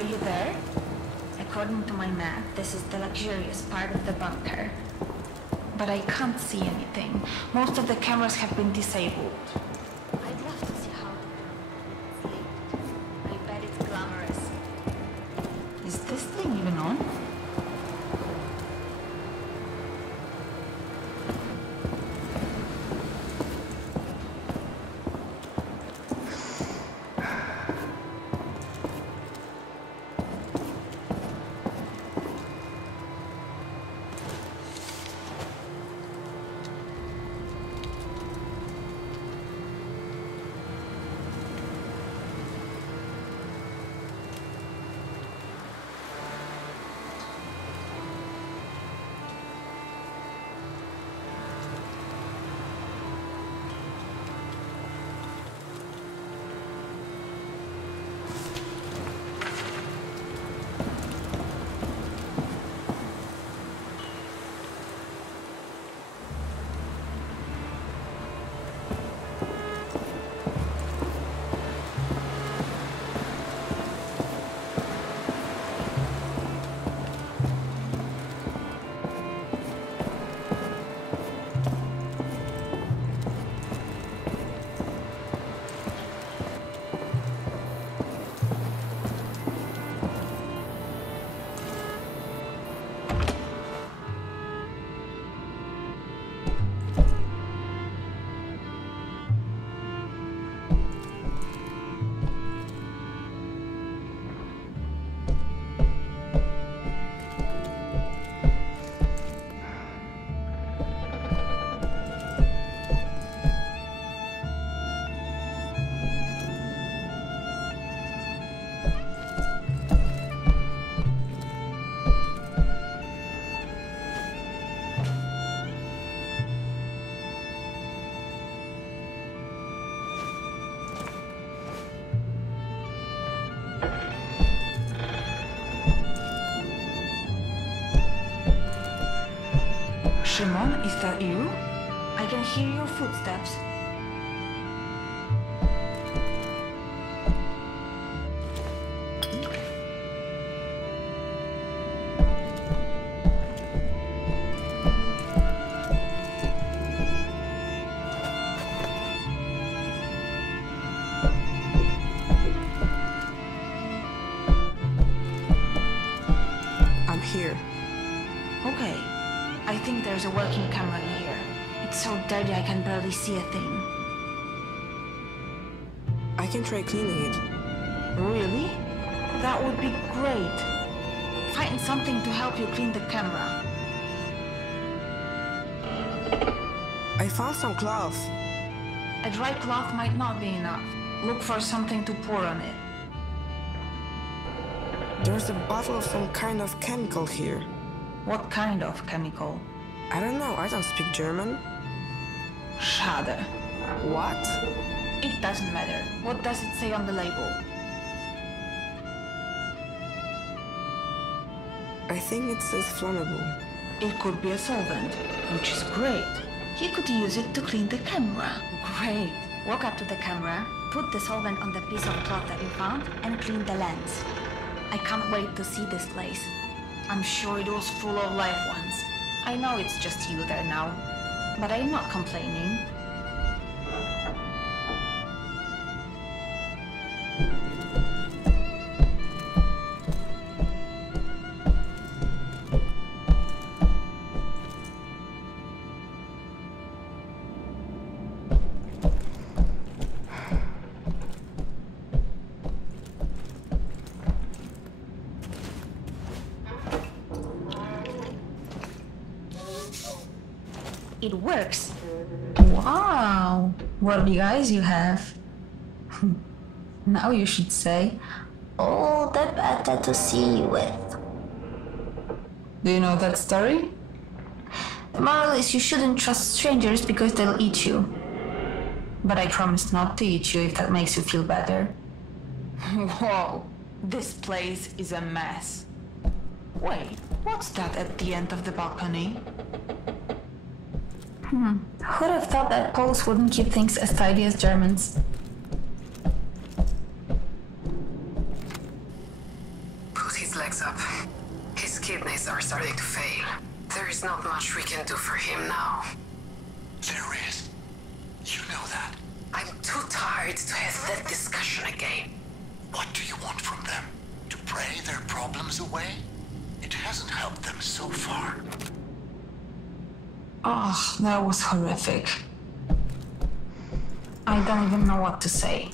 Are you there? According to my map, this is the luxurious part of the bunker. But I can't see anything. Most of the cameras have been disabled. I'd love to see how it's lit. I bet it's glamorous. Is this thing even on? Shimon, is that you? I can hear your footsteps. I'm here. Okay. I think there's a working camera in here. It's so dirty I can barely see a thing. I can try cleaning it. Really? That would be great. Find something to help you clean the camera. I found some cloth. A dry cloth might not be enough. Look for something to pour on it. There's a bottle of some kind of chemical here. What kind of chemical? I don't know, I don't speak German. Schade. What? It doesn't matter. What does it say on the label? I think it says flammable. It could be a solvent, which is great. He could use it to clean the camera. Great. Walk up to the camera, put the solvent on the piece of cloth that you found, and clean the lens. I can't wait to see this place. I'm sure it was full of live ones. I know it's just you there now, but I'm not complaining. It works. Wow, what big eyes you have. Now you should say, "Oh, the better to see you with." Do you know that story? The moral is you shouldn't trust strangers because they'll eat you. But I promise not to eat you if that makes you feel better. Whoa, this place is a mess. Wait, what's that at the end of the balcony? Who'd have thought that Poles wouldn't keep things as tidy as Germans? put his legs up. His kidneys are starting to fail. There is not much we can do for him now. There is. You know that. I'm too tired to have that discussion again. What do you want from them? To pray their problems away? It hasn't helped them so far. Oh, that was horrific. I don't even know what to say.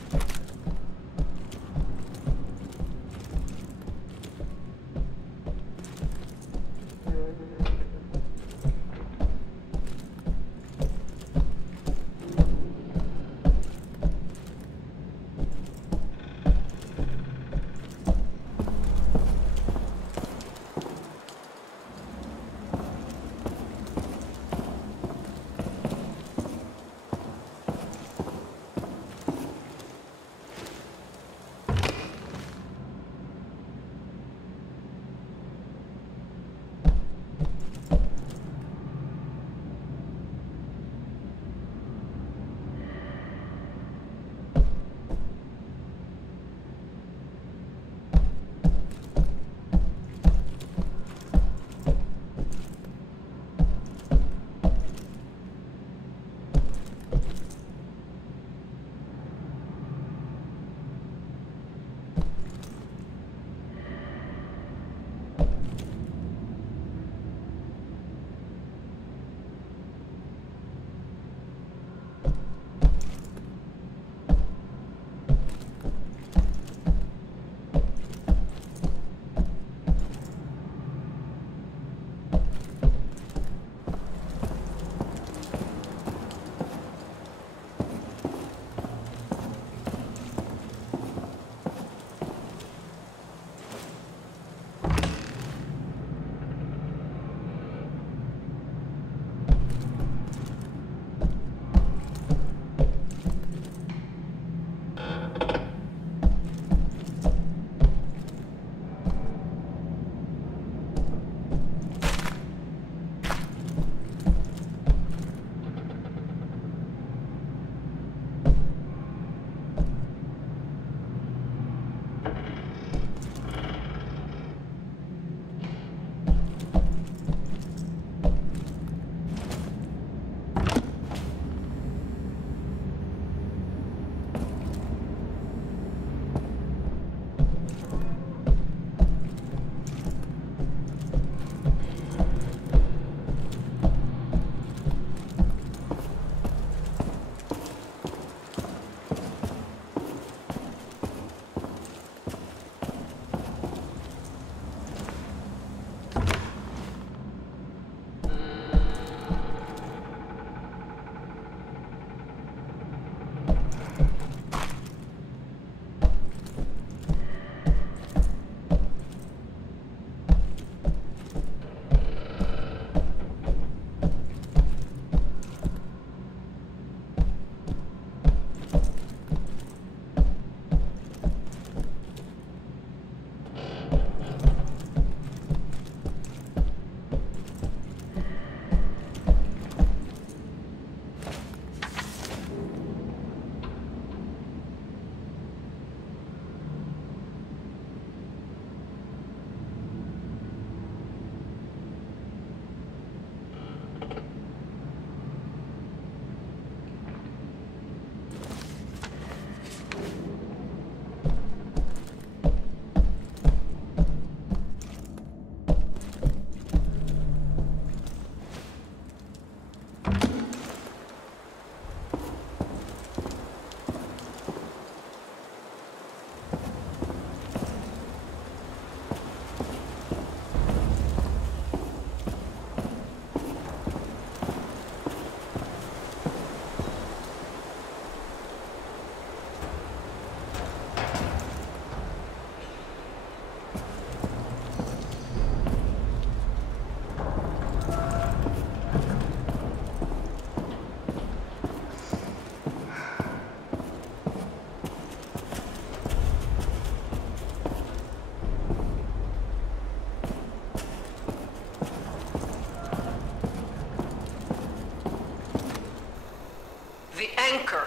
Anchor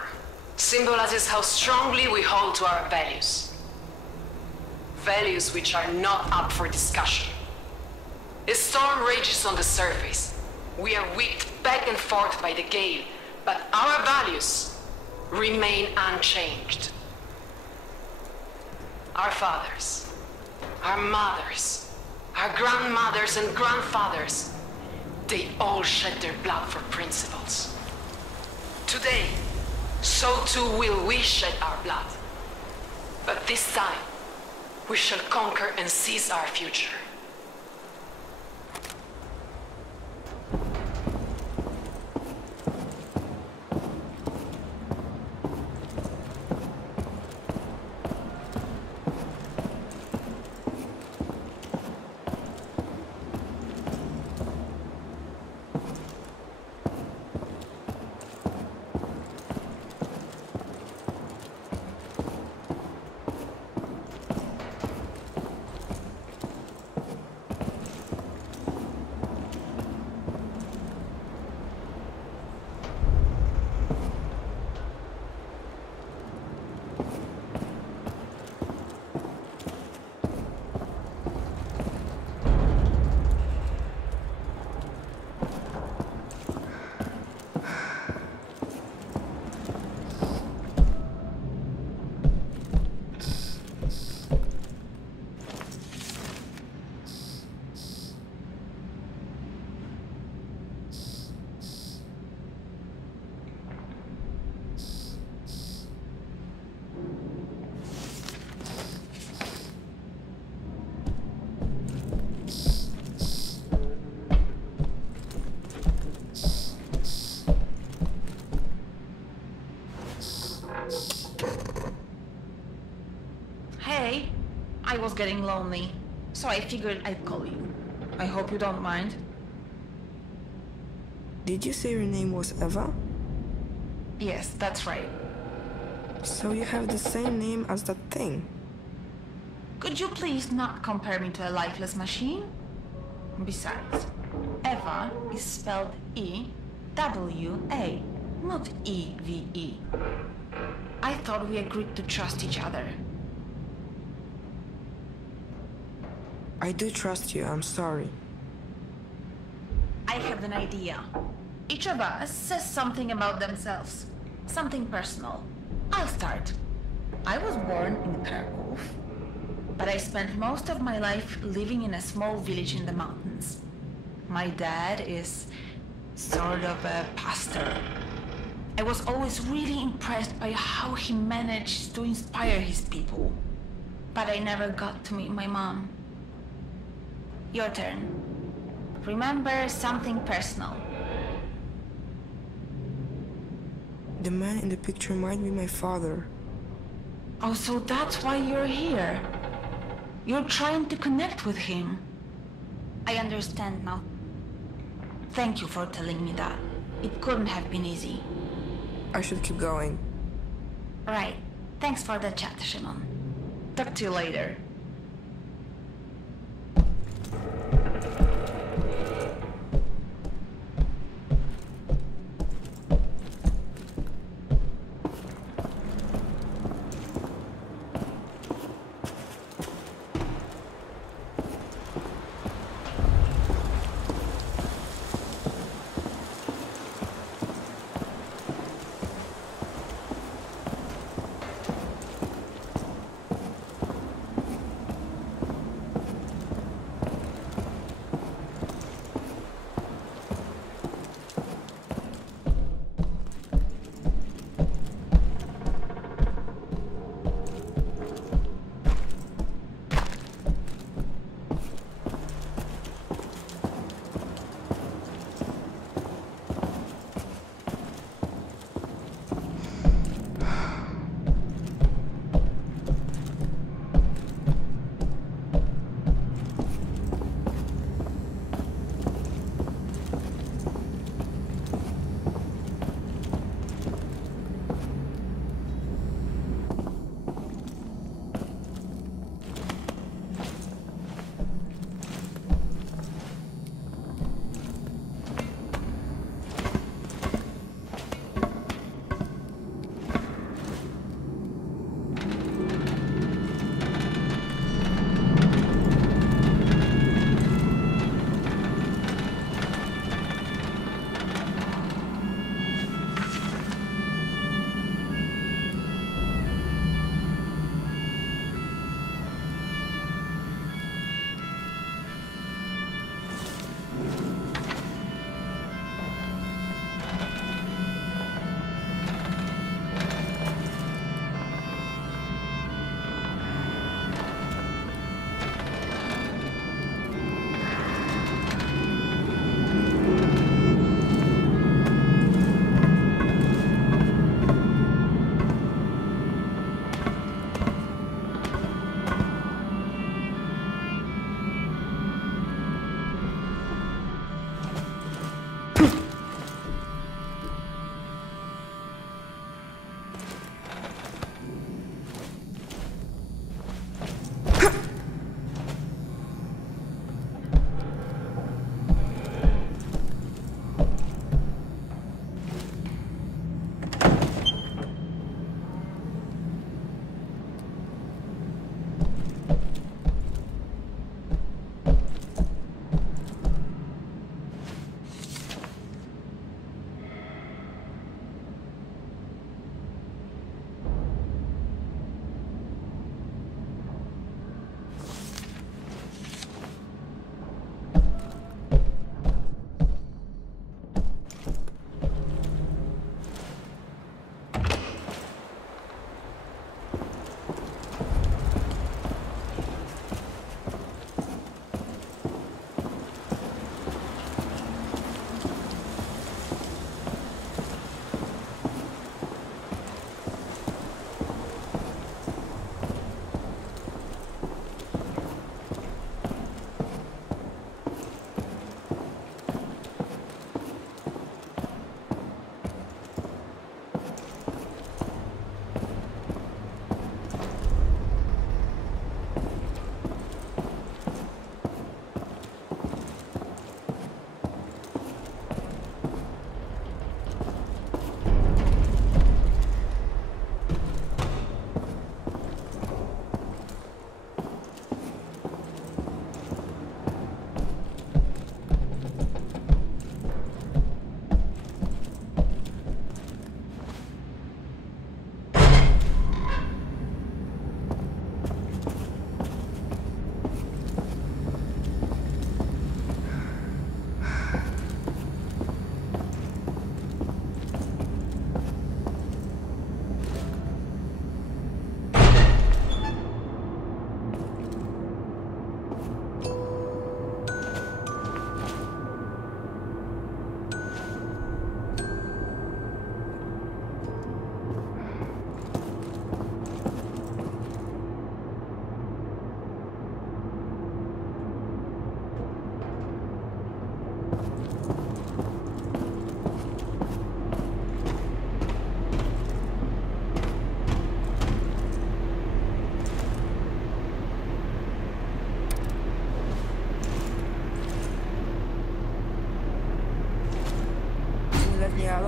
symbolizes how strongly we hold to our values. values which are not up for discussion. A storm rages on the surface. We are whipped back and forth by the gale, but our values remain unchanged. Our fathers, our mothers, our grandmothers and grandfathers, they all shed their blood for principles. Today, so too will we shed our blood. But this time, we shall conquer and seize our future. Hey, I was getting lonely, so I figured I'd call you. I hope you don't mind. Did you say your name was Eva? Yes, that's right. So you have the same name as that thing? Could you please not compare me to a lifeless machine? Besides, Eva is spelled E-W-A, not E-V-E. I thought we agreed to trust each other. I do trust you, I'm sorry. I have an idea. Each of us says something about themselves. Something personal. I'll start. I was born in Krakow, but I spent most of my life living in a small village in the mountains. My dad is sort of a pastor. I was always really impressed by how he managed to inspire his people. But I never got to meet my mom. Your turn. Remember something personal. The man in the picture might be my father. Oh, so that's why you're here. You're trying to connect with him. I understand now. Thank you for telling me that. It couldn't have been easy. I should keep going. Right. Thanks for the chat, Shimon. Talk to you later.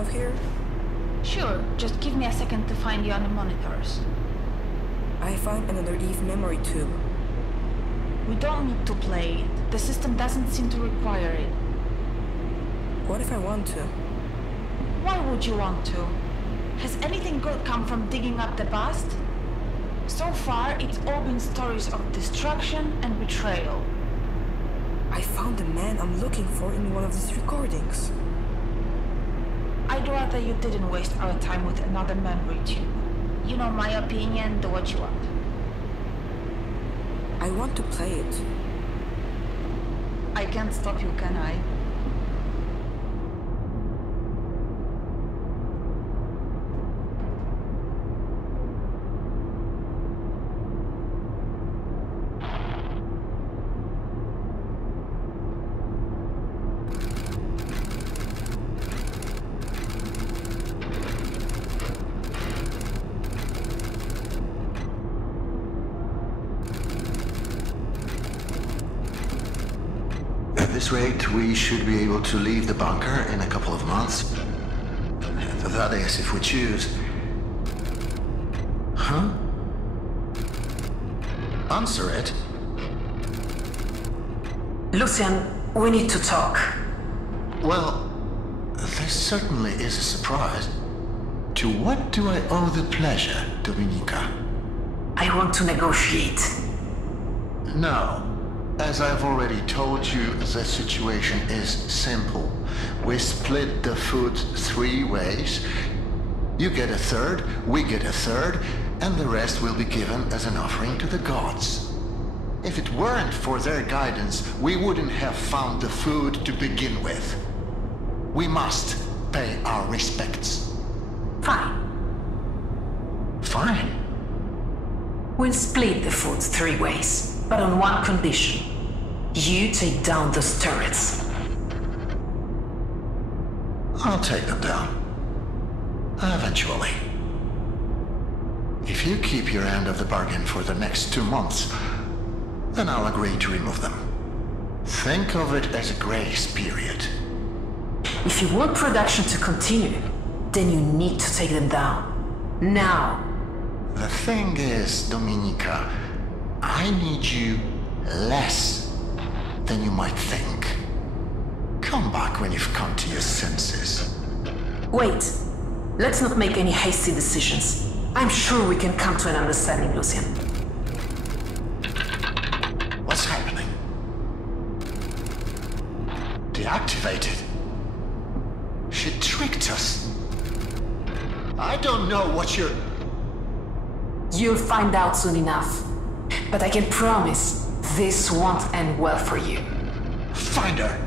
of here? Sure, just give me a second to find you on the monitors. I found another Eve memory tube. We don't need to play it. The system doesn't seem to require it. What if I want to? Why would you want to? Has anything good come from digging up the past? So far, it's all been stories of destruction and betrayal. I found the man I'm looking for in one of these recordings. I'd rather you didn't waste our time with another memory tube. You know my opinion, do what you want. I want to play it. I can't stop you, can I? At this rate, we should be able to leave the bunker in a couple of months. That is, if we choose. Huh? Answer it. Lucian, we need to talk. Well, this certainly is a surprise. To what do I owe the pleasure, Dominica? I want to negotiate. No. As I've already told you, the situation is simple. We split the food 3 ways. You get a third, we get a third, and the rest will be given as an offering to the gods. If it weren't for their guidance, we wouldn't have found the food to begin with. We must pay our respects. Fine. Fine. We'll split the food 3 ways, but on one condition. You take down those turrets. I'll take them down. Eventually. If you keep your end of the bargain for the next 2 months, then I'll agree to remove them. Think of it as a grace period. If you want production to continue, then you need to take them down. Now. The thing is, Dominica, I need you less than you might think. Come back when you've come to your senses. Wait. Let's not make any hasty decisions. I'm sure we can come to an understanding, Lucian. What's happening? Deactivated? She tricked us. I don't know what you're... You'll find out soon enough. But I can promise this won't end well for you. Find her.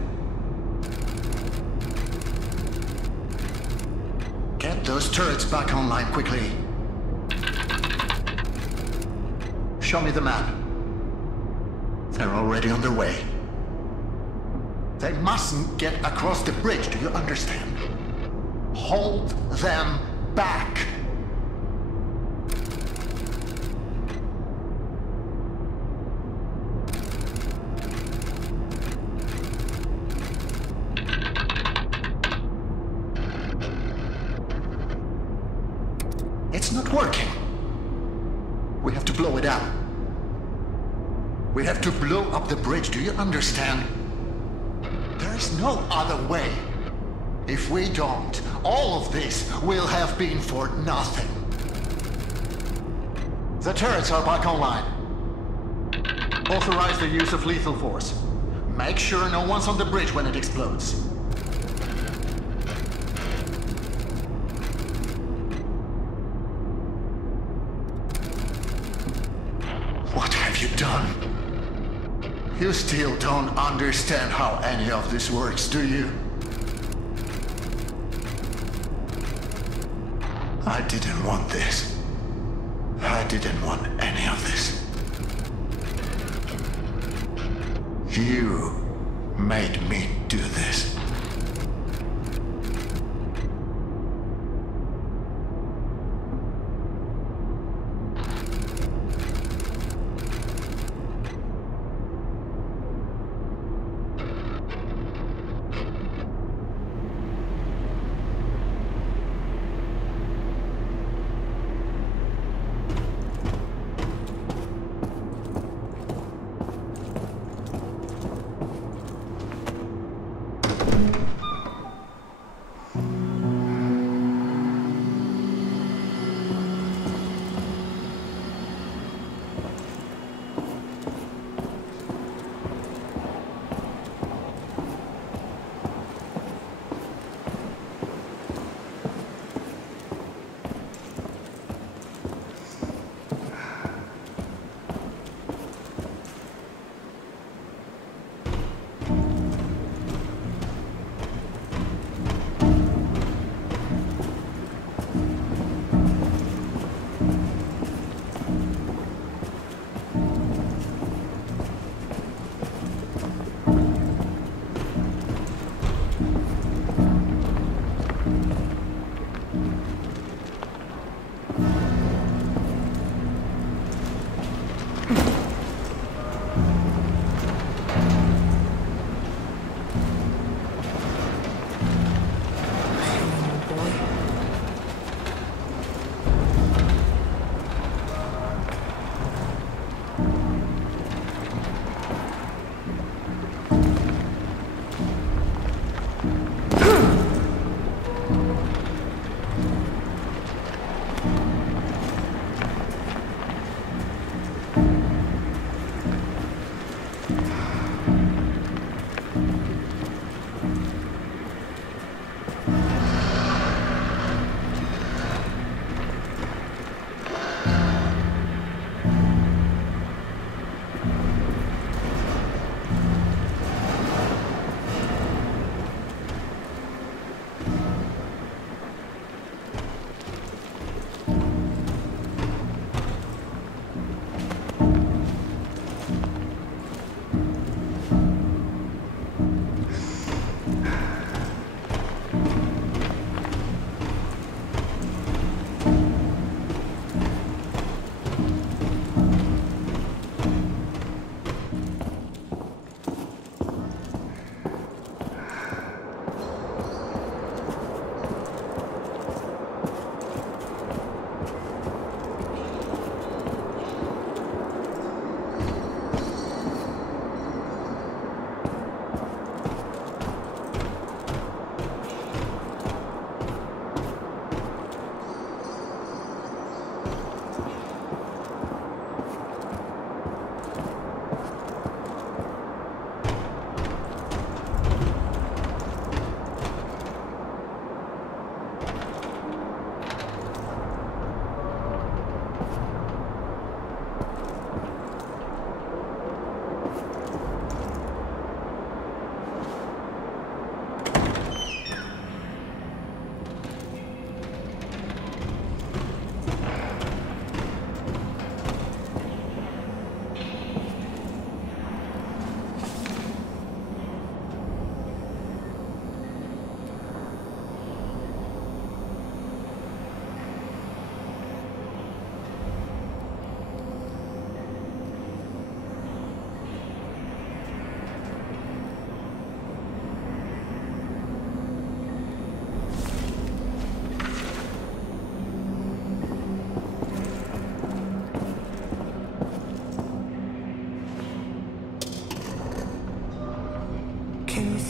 Get those turrets back online quickly. Show me the map. They're already on their way. They mustn't get across the bridge, do you understand? Hold them back. It's not working. We have to blow it out. We have to blow up the bridge, do you understand? There's no other way. If we don't, all of this will have been for nothing. The turrets are back online. Authorize the use of lethal force. Make sure no one's on the bridge when it explodes. What have you done? You still don't understand how any of this works, do you? I didn't want this. I didn't want any of this. You made me do this.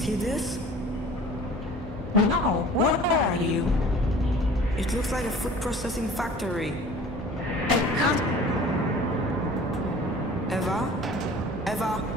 see this? No, where are you? It looks like a food processing factory. I can't. Eva? Eva?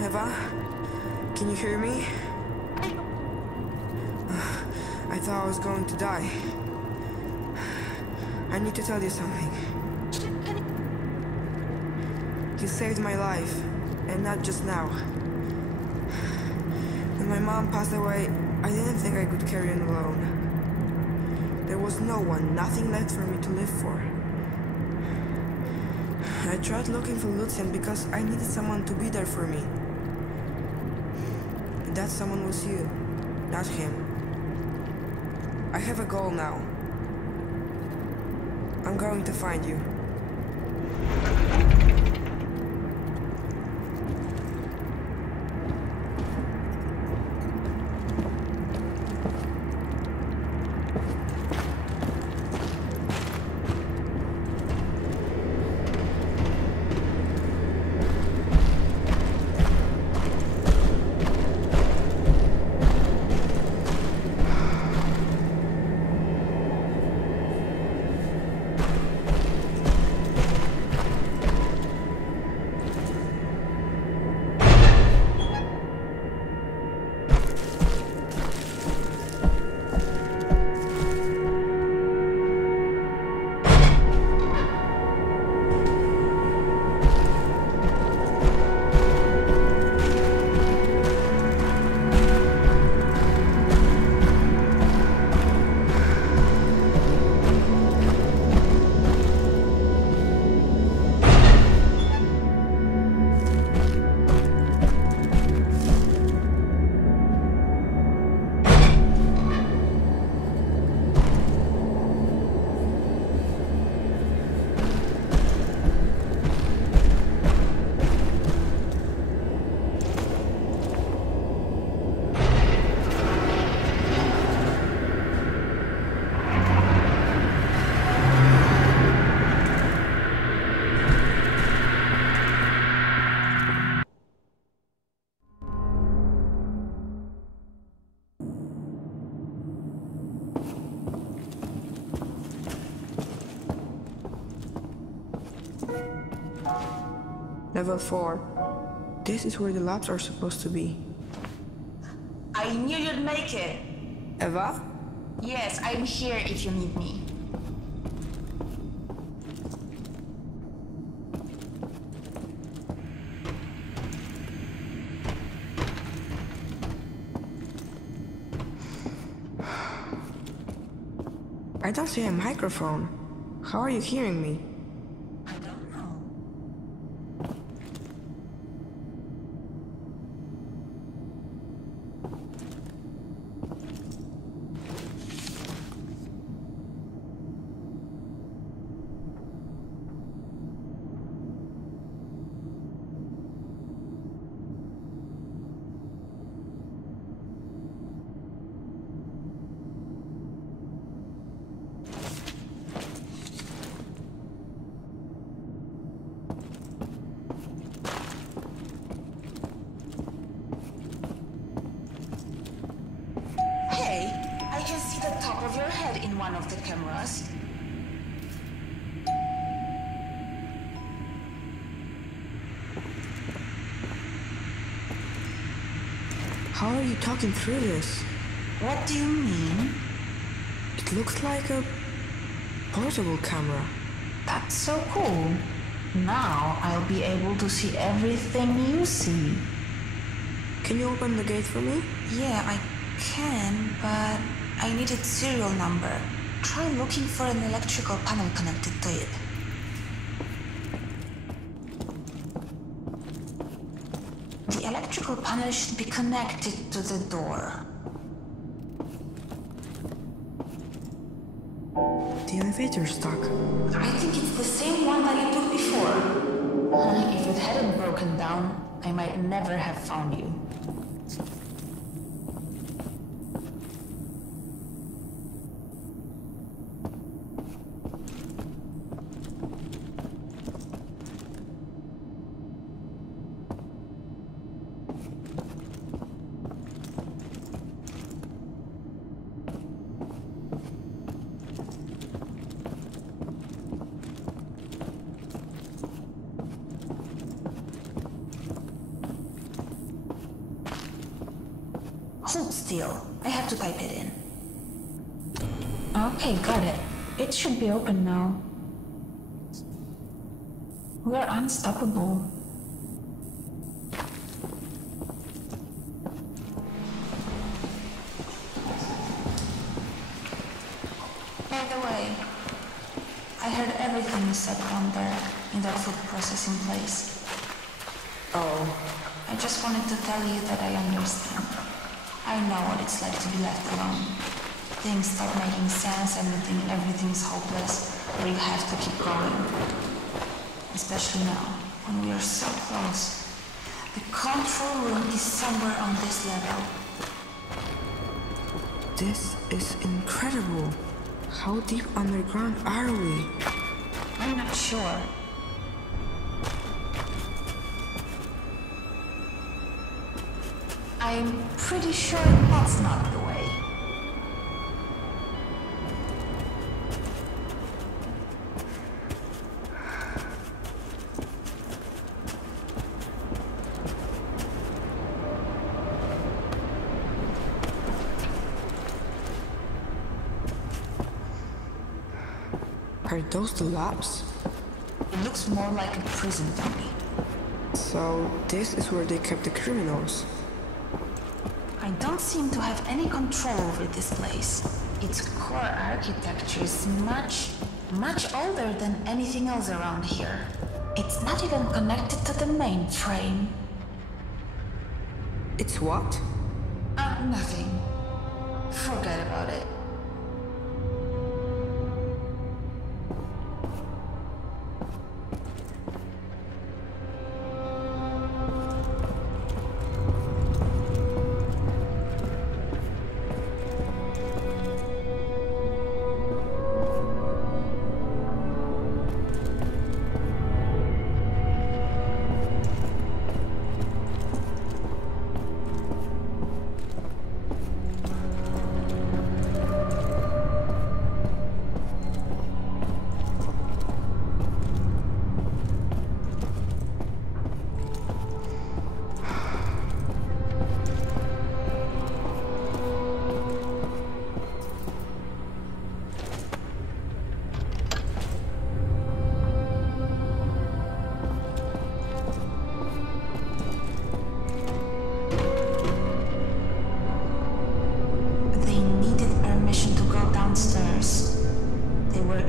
Eva? Can you hear me? I thought I was going to die. I need to tell you something. You saved my life, and not just now. When my mom passed away, I didn't think I could carry on alone. There was no one, nothing left for me to live for. I tried looking for Lucian because I needed someone to be there for me. That someone was you, not him. I have a goal now. I'm going to find you. Level 4. This is where the labs are supposed to be. I knew you'd make it. Eva? Yes, I'm here if you need me. I don't see a microphone. How are you hearing me? I don't know. Hey, I can see the top of your head in one of the cameras. How are you talking through this? What do you mean? It looks like a portable camera. That's so cool. Now I'll be able to see everything you see. Can you open the gate for me? Yeah, I can, but I need its serial number. Try looking for an electrical panel connected to it. The electrical panel should be connected to the door. The elevator's stuck. I think it's the same one that you took before. If it hadn't broken down, I might never have found you. Hold still. I have to type it in. Okay, got it. It should be open now. We're unstoppable. By the way, I heard everything you said down there in that food processing place. Oh, I just wanted to tell you that I understand. I know what it's like to be left alone. Things start making sense and you think everything's hopeless, but you have to keep going. Especially now, when we are so close. The control room is somewhere on this level. this is incredible. How deep underground are we? I'm not sure. I'm pretty sure that's not the way. Are those the labs? It looks more like a prison to me. So this is where they kept the criminals. I don't seem to have any control over this place. Its core architecture is much older than anything else around here. It's not even connected to the mainframe. It's what? Nothing. Forget about it.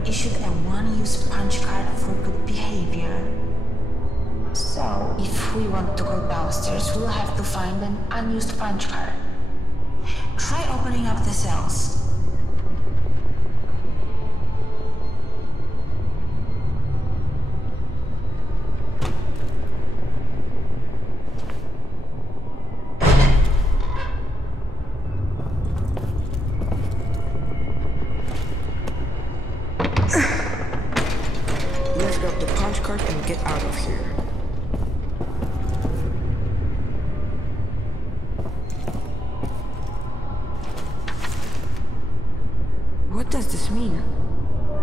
issued a one-use punch card for good behavior. So, if we want to go downstairs, we'll have to find an unused punch card. Try opening up the cells. Let's grab the punch card and get out of here. What does this mean?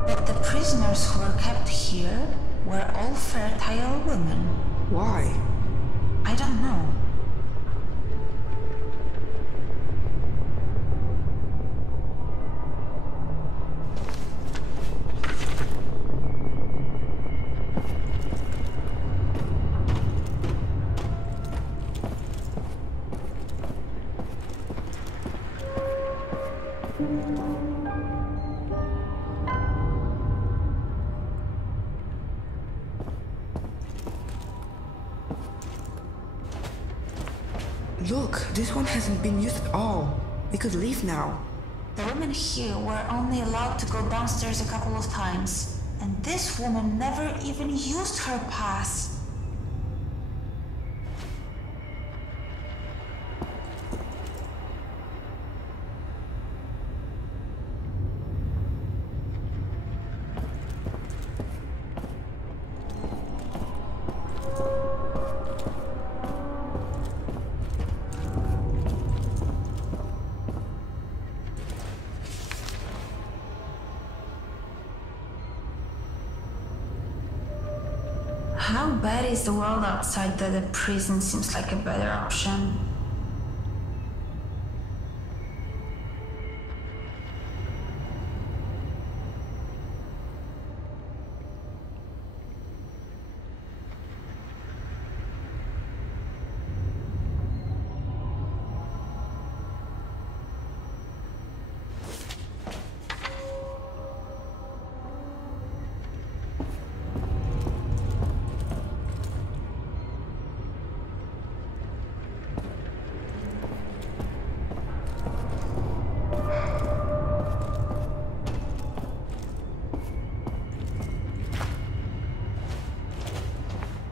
That the prisoners who were kept here were all fertile women. Why? I don't know. Look, this one hasn't been used at all. We could leave now. The women here were only allowed to go downstairs a couple of times, and this woman never even used her pass. How bad is the world outside that a prison seems like a better option?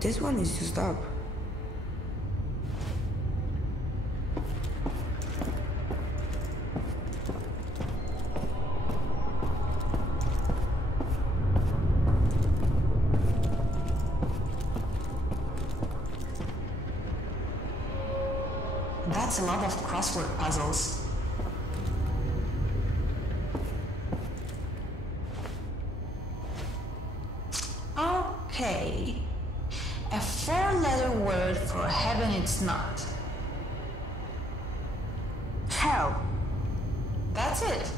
This one is used up. That's a lot of crossword puzzles. Okay. A four-letter word for heaven it's not. Hell! That's it.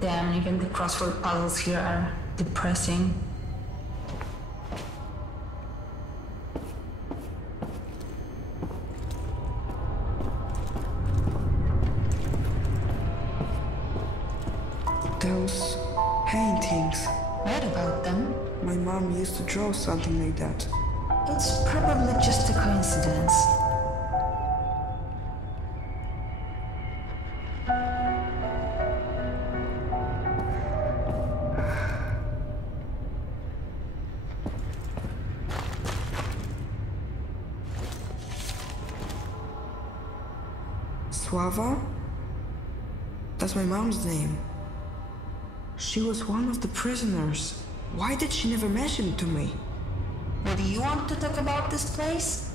Damn, even the crossword puzzles here are depressing. Those paintings. Read about them. My mom used to draw something like that. It's probably just a coincidence. Suava? That's my mom's name. She was one of the prisoners. Why did she never mention it to me? Would you want to talk about this place?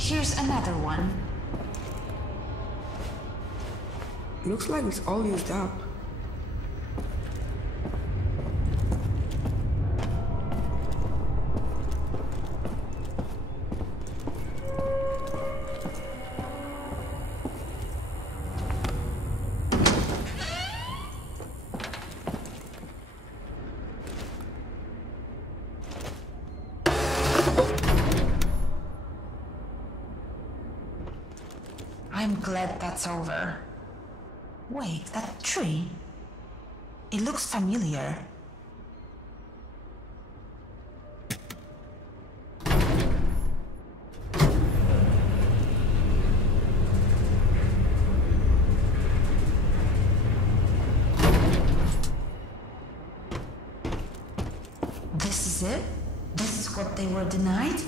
Here's another one. Looks like it's all used up. I'm glad that's over. Wait, that tree? It looks familiar. This is it? This is what they were denied?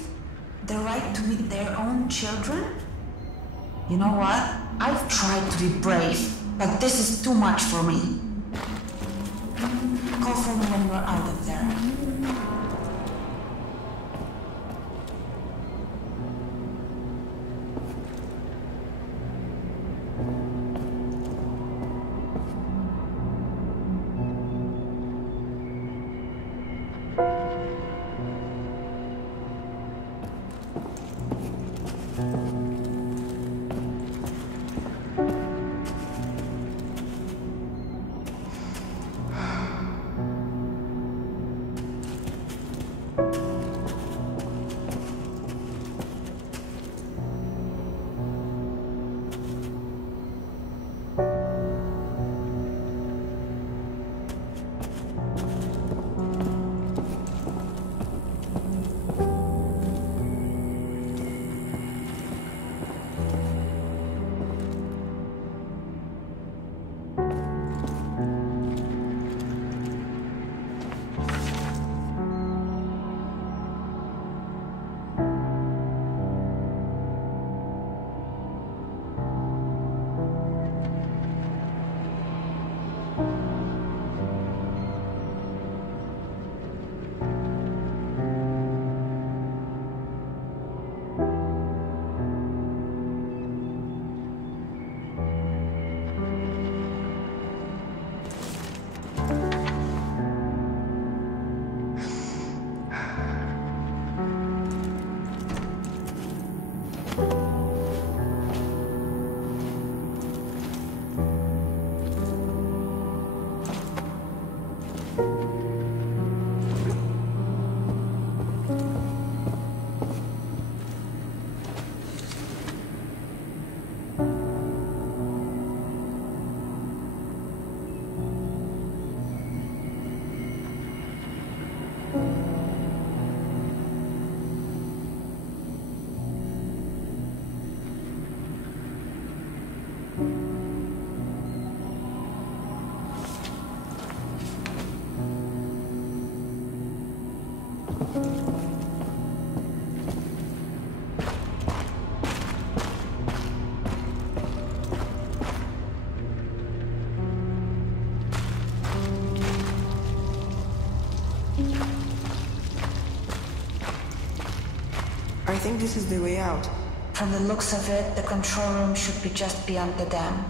The right to meet their own children? You know what? I've tried to be brave, but this is too much for me. Call for me when we're out of there. I think this is the way out. From the looks of it, the control room should be just beyond the dam.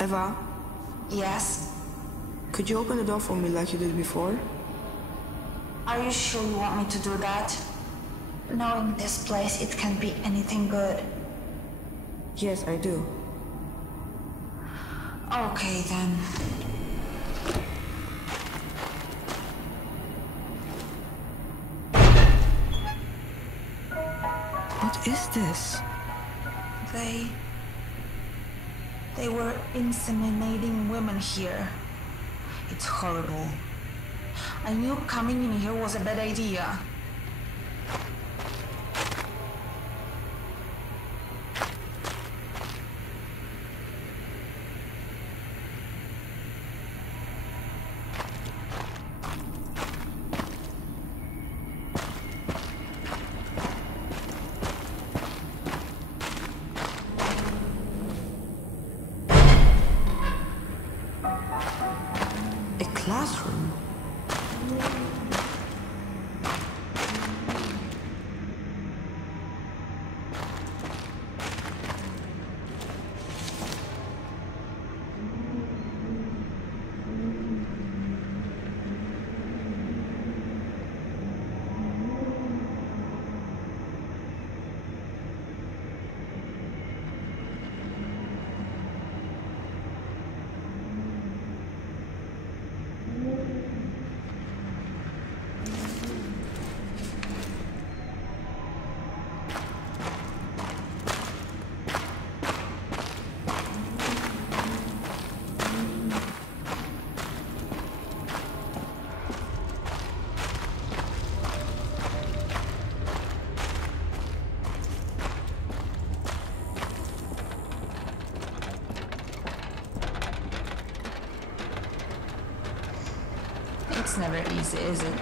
Eva, Yes? could you open the door for me like you did before? Are you sure you want me to do that? Knowing this place, it can't be anything good. Yes, I do. Okay, then. What is this? They were inseminating women here. It's horrible. I knew coming in here was a bad idea. A classroom? It's never easy, is it?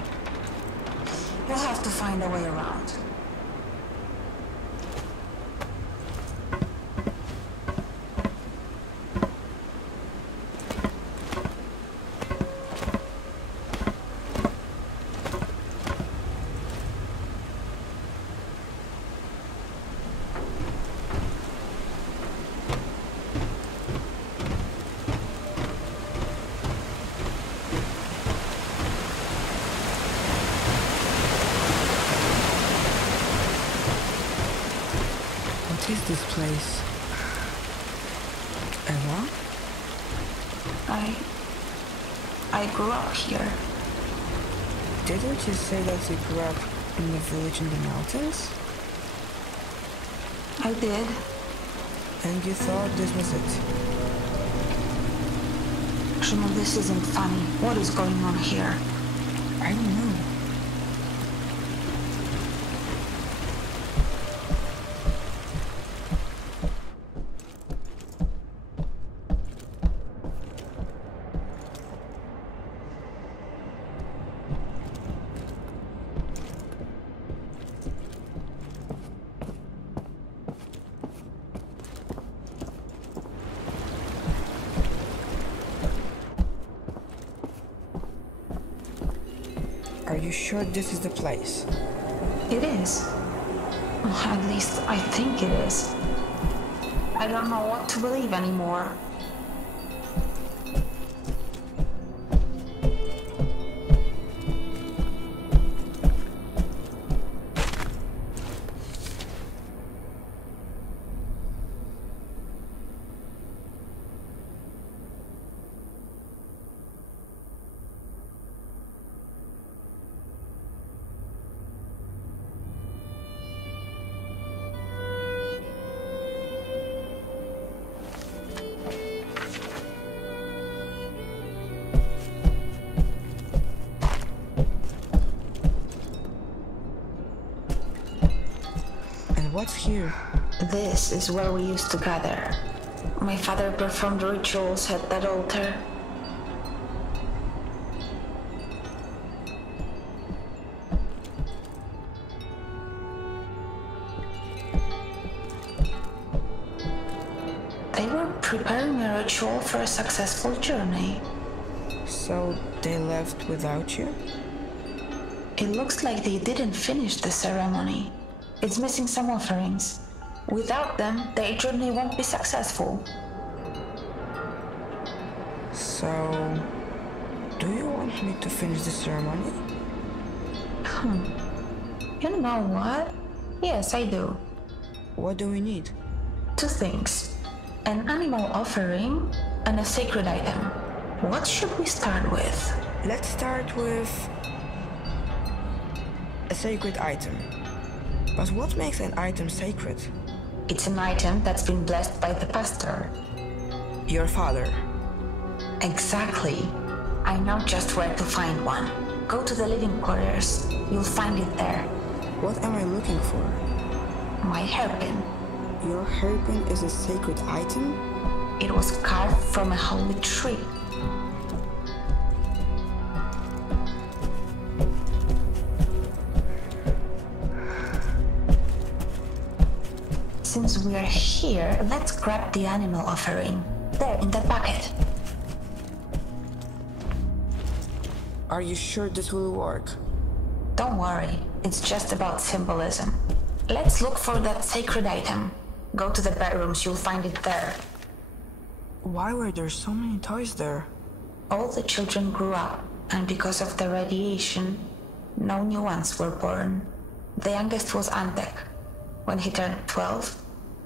You'll have to find a way around. What is this place? Ella? I grew up here. Didn't you say that you grew up in a village in the mountains? I did. And you thought this was it? Shimon, this isn't funny. What is going on here? I don't know. Are you sure this is the place? It is. At least I think it is. I don't know what to believe anymore. What's here? This is where we used to gather. My father performed rituals at that altar. They were preparing a ritual for a successful journey. So they left without you? It looks like they didn't finish the ceremony. It's missing some offerings. Without them, their journey won't be successful. So, do you want me to finish the ceremony? You know what? Yes, I do. What do we need? 2 things. An animal offering and a sacred item. What should we start with? Let's start with a sacred item. But what makes an item sacred? It's an item that's been blessed by the pastor. Your father. Exactly. I know just where to find one. Go to the living quarters. You'll find it there. What am I looking for? My hairpin. Your hairpin is a sacred item? It was carved from a holy tree. Since we're here, let's grab the animal offering. There, in that bucket. Are you sure this will work? Don't worry, it's just about symbolism. Let's look for that sacred item. Go to the bedrooms, you'll find it there. Why were there so many toys there? All the children grew up, and because of the radiation, no new ones were born. The youngest was Antek. When he turned 12,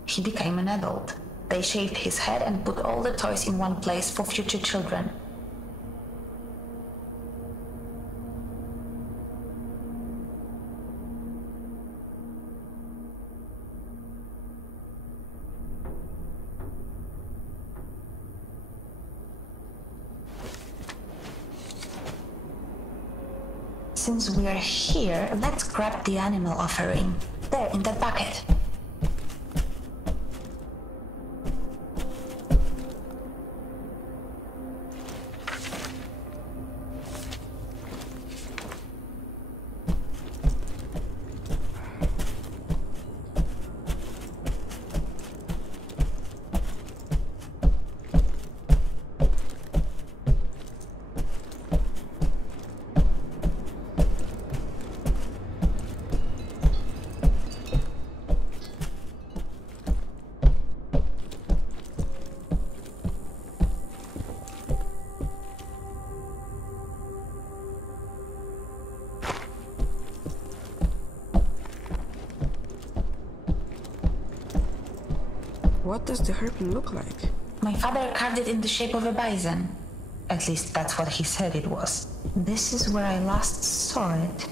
he became an adult. They shaved his head and put all the toys in one place for future children. Since we're here, let's grab the animal offering. There, in that bucket. What does the hairpin look like? My father carved it in the shape of a bison. At least that's what he said it was. This is where I last saw it.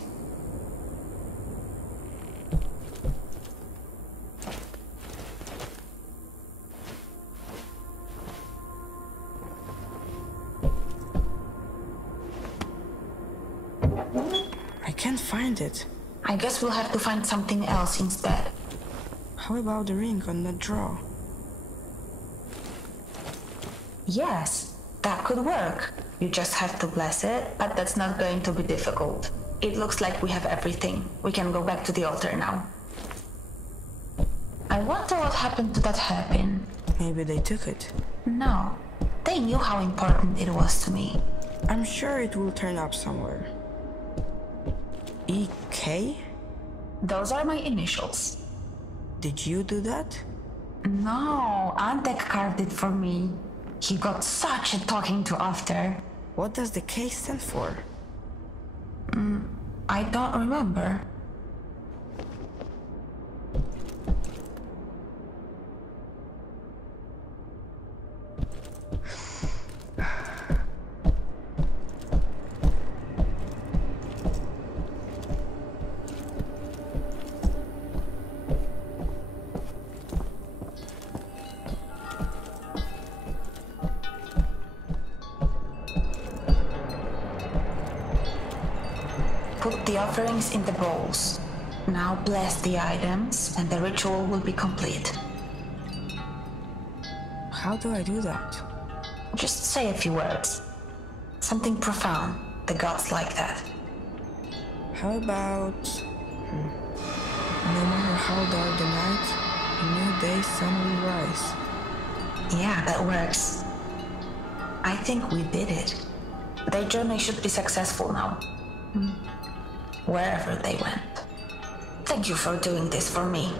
I can't find it. I guess we'll have to find something else instead. How about the ring on that drawer? Yes, that could work. You just have to bless it, but that's not going to be difficult. It looks like we have everything. We can go back to the altar now. I wonder what happened to that hairpin. Maybe they took it. No, they knew how important it was to me. I'm sure it will turn up somewhere. EK? Those are my initials. Did you do that? No, Antek carved it for me. He got such a talking to after. What does the K stand for? I don't remember. Put the offerings in the bowls. Now bless the items and the ritual will be complete. How do I do that? Just say a few words. Something profound. The gods like that. How about... No matter how dark the night, a new day's sun will rise. Yeah, that works. I think we did it. Their journey should be successful now. Wherever they went. Thank you for doing this for me.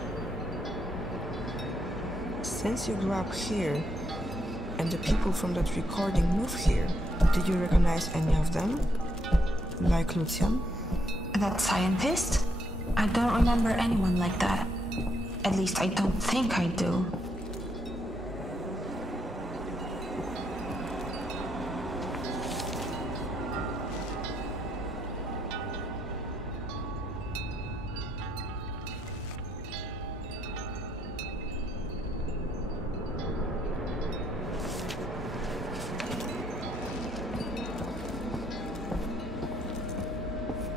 Since you grew up here, and the people from that recording moved here, did you recognize any of them? Like Lucian? That scientist? I don't remember anyone like that. At least I don't think I do.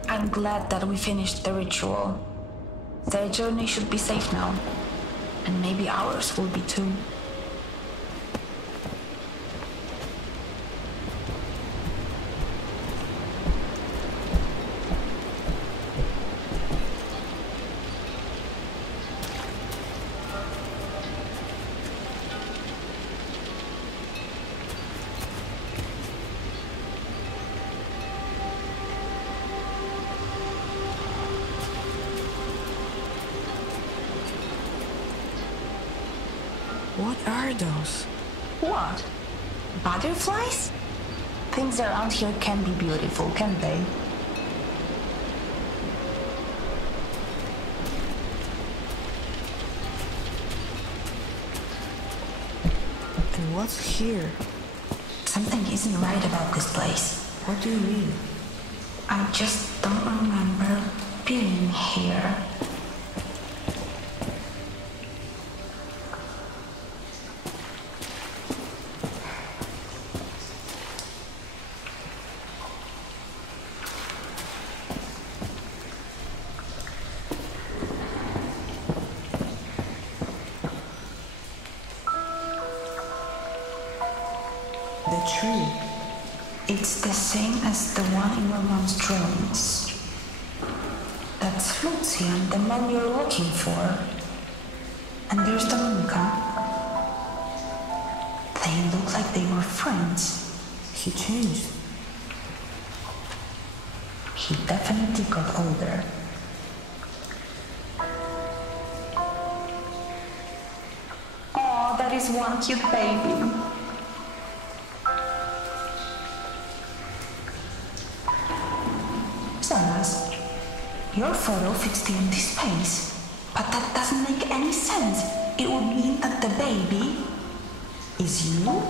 I'm glad that we finished the ritual. Their journey should be safe now. And maybe ours will be too. What are those? What? Butterflies? Things around here can be beautiful, can't they? And what's here? Something isn't right about this place. What do you mean? I just don't remember being here. The tree. It's the same as the one in your mom's drawings. That's Lucian, the man you're looking for. And there's Dominica. They look like they were friends. He changed. He definitely got older. Oh, that is one cute baby. Zonas, your photo fits the empty space, but that doesn't make any sense. it would mean that the baby is you?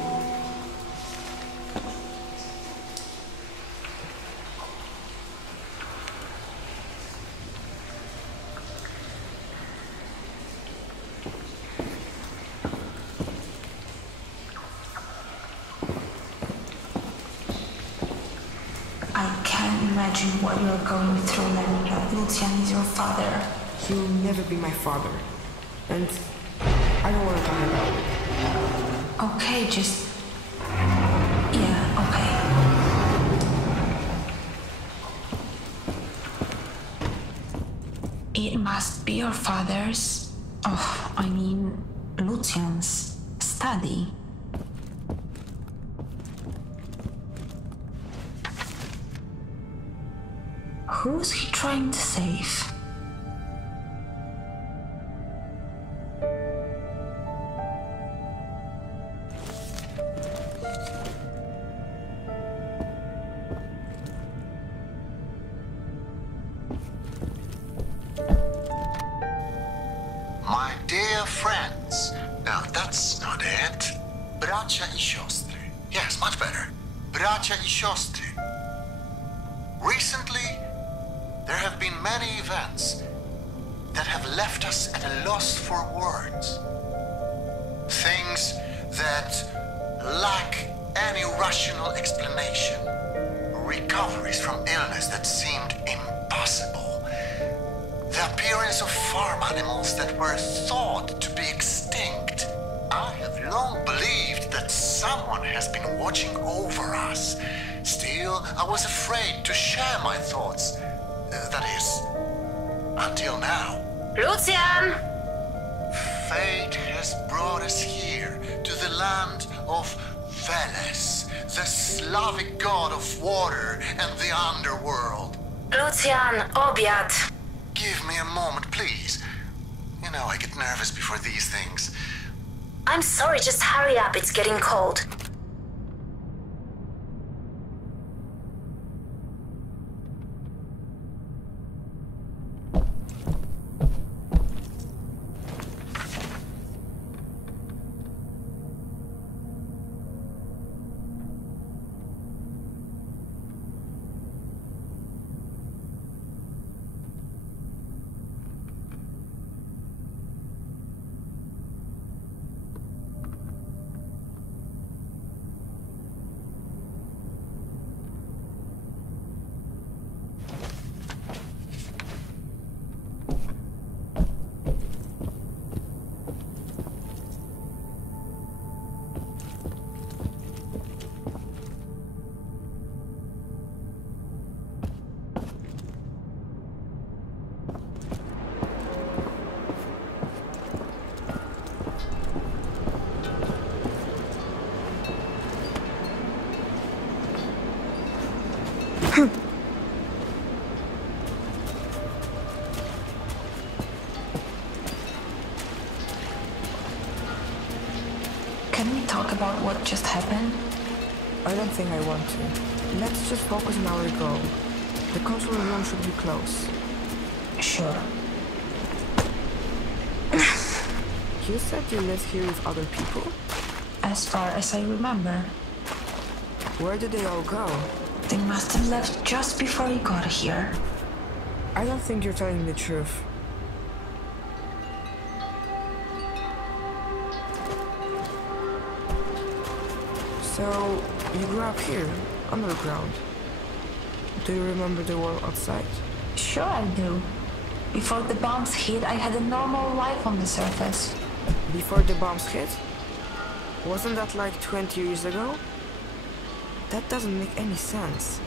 I can't imagine what you're going through, Lenina. Lucian is your father. He will never be my father. And I don't want to talk about it. Okay, just... Yeah, okay. It must be your father's... Oh, I mean, Lucian's study. Who's he trying to save? My dear friends, now that's not it. Bracia I siostry. Yes, much better. Bracia I siostry. Recently, there have been many events that have left us at a loss for words. Things that lack any rational explanation. Recoveries from illness that seemed impossible. The appearance of farm animals that were thought to be extinct. I have long believed that someone has been watching over us. Still, I was afraid to share my thoughts. That is, until now. Lucian! Fate has brought us here, to the land of Veles, the Slavic god of water and the underworld. Lucian, obiad. Give me a moment, please. You know, I get nervous before these things. I'm sorry, just hurry up, it's getting cold. Can we talk about what just happened? I don't think I want to. Let's just focus on our goal. The control room should be close. Sure. You said you lived here with other people? As far as I remember, Where did they all go? they must have left just before you got here. I don't think you're telling the truth. So, you grew up here, underground. Do you remember the world outside? Sure I do. Before the bombs hit, I had a normal life on the surface. Before the bombs hit? Wasn't that like 20 years ago? That doesn't make any sense.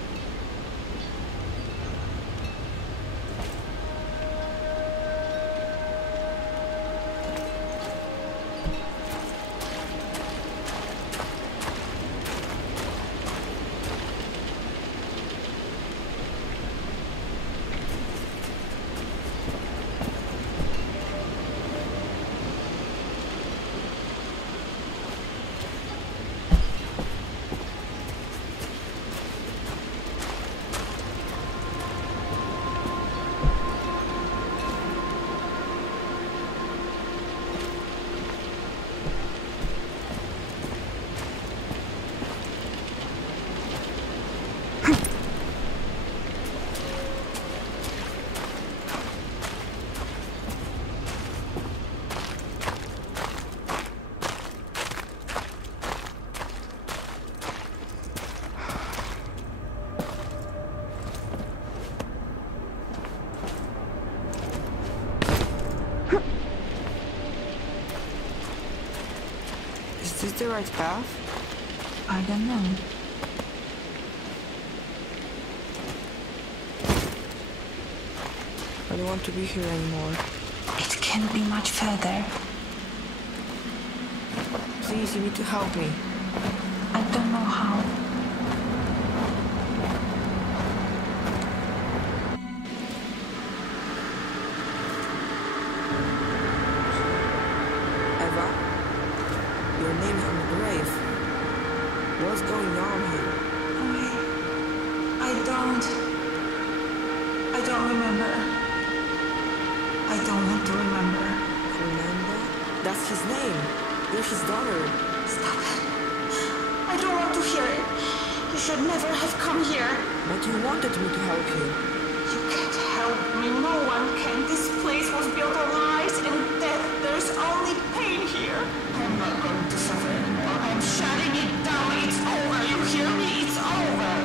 the right path? I don't know. I don't want to be here anymore. It can't be much further. Please, you need to help me. I don't know how. Eva, your name is on the grave. What's going on here? I don't remember. I don't want to remember. Fernanda? That's his name. You're his daughter. Stop it. I don't want to hear it. You should never have come here. But you wanted me to help you. You can't help me. No one can. This place was built on lies and death. There's only pain here. I'm not going to suffer anymore. I'm shutting it down. It's over. You hear me? It's over.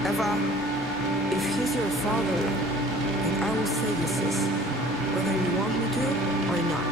Eva, if he's your father, then I will say this is, whether you want me to or not.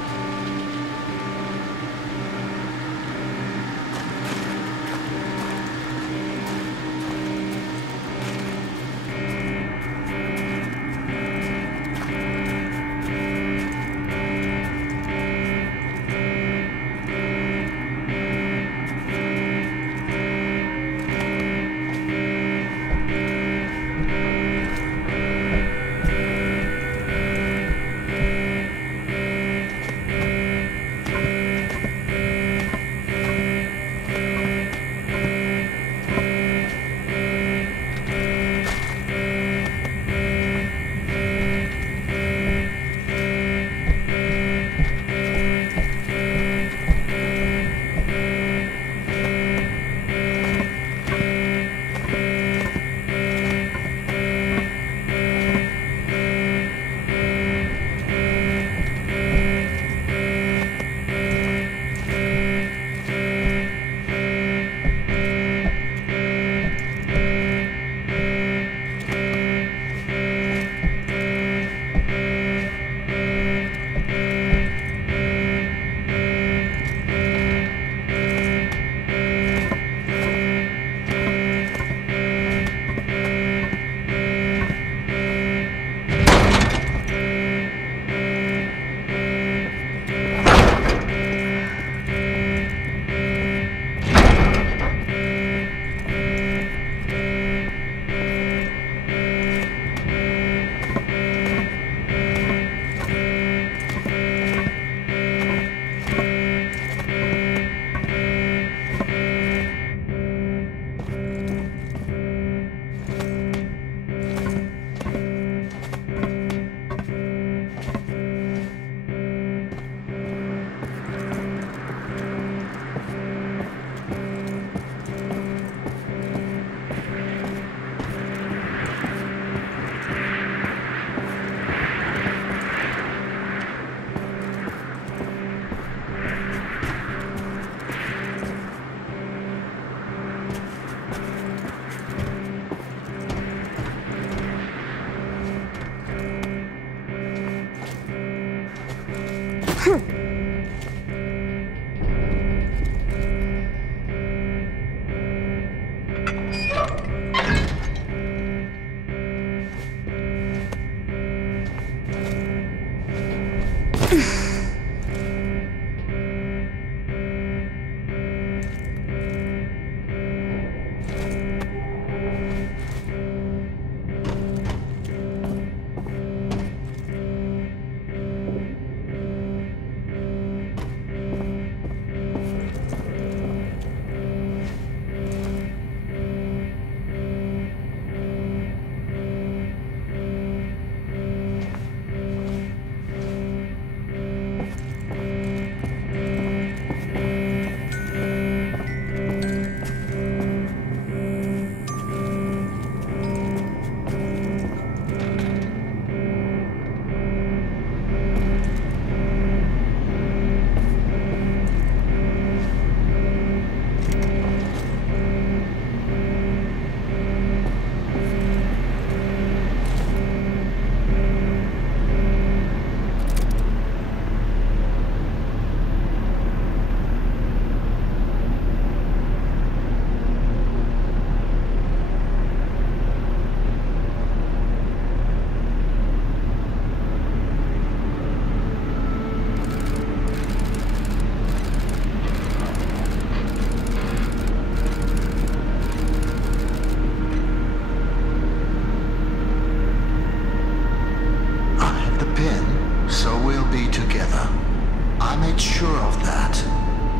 made sure of that,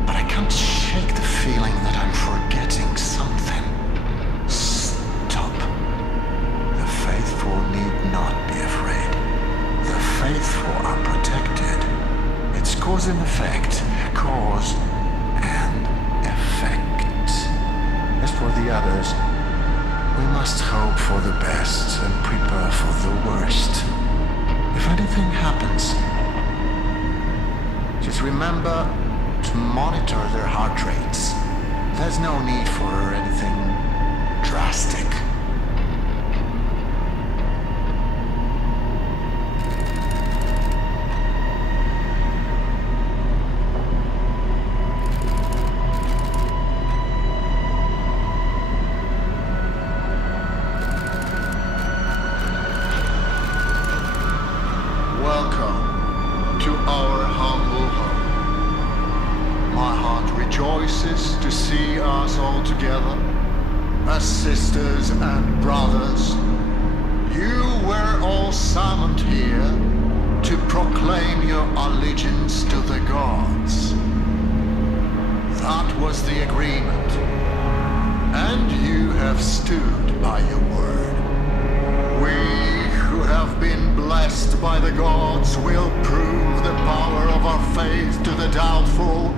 but I can't shake the feeling that I'm forgetting something. Stop. The faithful need not be afraid. The faithful are protected. It's cause and effect. Cause and effect. As for the others, we must hope for the best and prepare for the worst. If anything happens, just remember to monitor their heart rates. There's no need for anything drastic. Welcome to our humble home. My heart rejoices to see us all together as sisters and brothers. You were all summoned here to proclaim your allegiance to the gods. That was the agreement, and you have stood by your word. We who have been blessed by the gods will prove the power of our faith to the doubtful.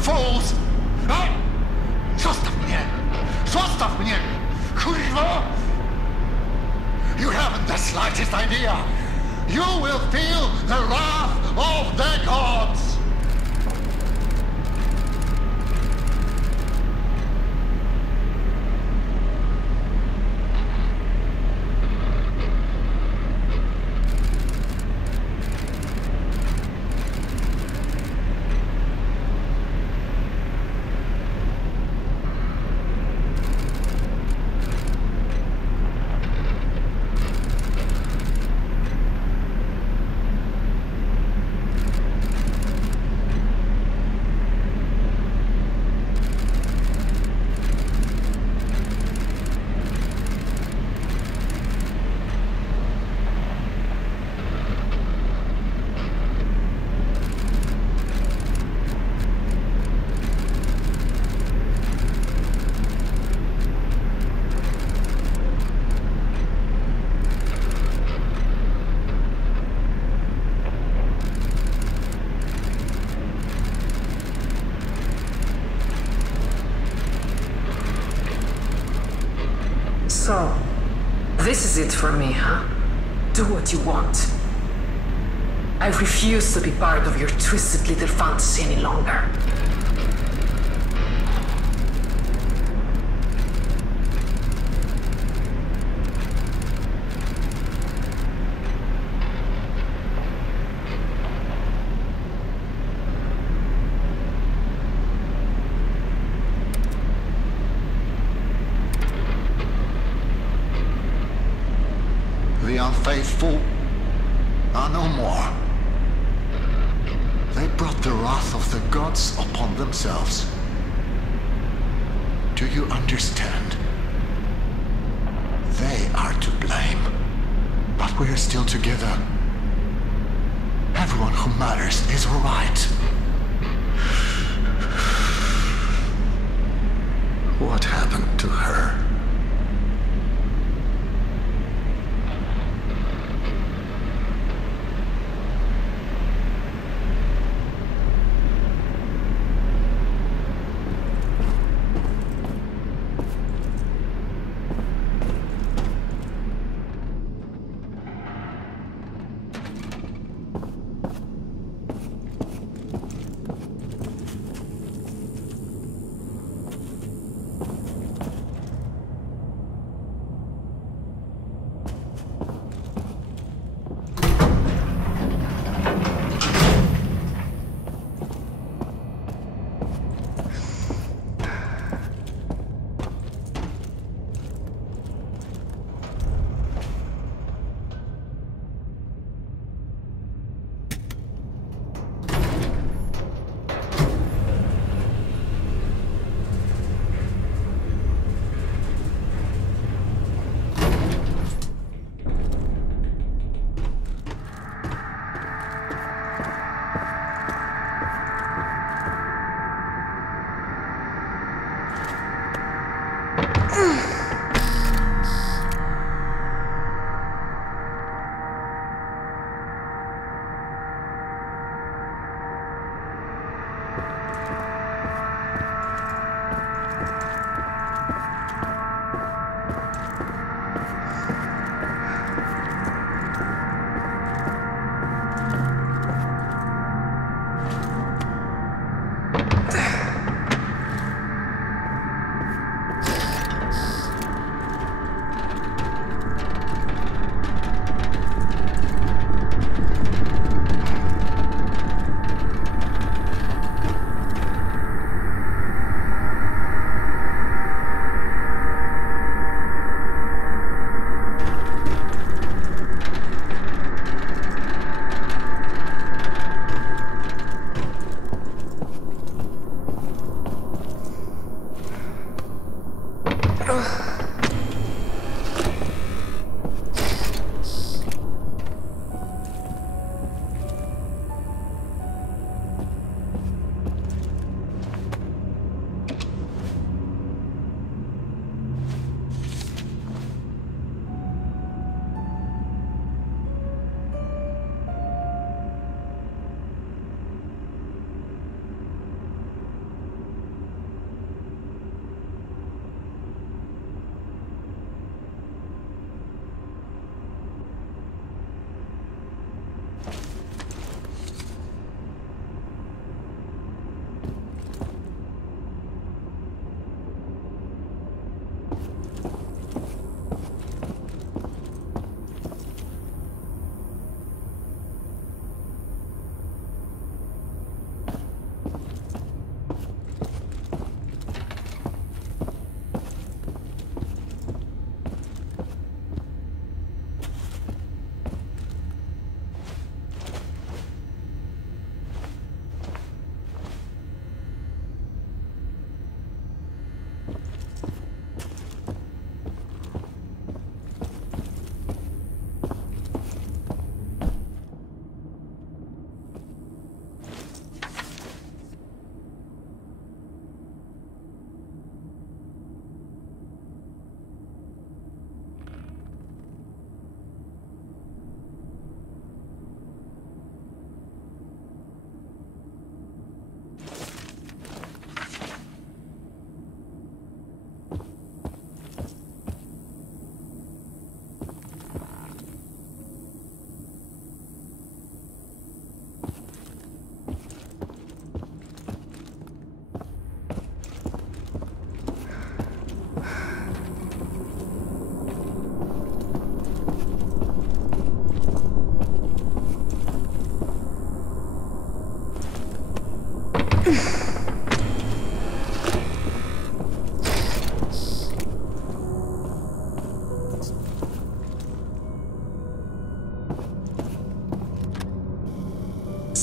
Fools! Ej! Zostaw mnie! Zostaw mnie! Kurwa! You haven't the slightest idea! You will feel the wrath of the gods! So, this is it for me, huh? Do what you want. I refuse to be part of your twisted little fantasy any longer. The unfaithful are no more. They brought the wrath of the gods upon themselves. Do you understand? They are to blame, but we are still together. Everyone who matters is right. What happened to her?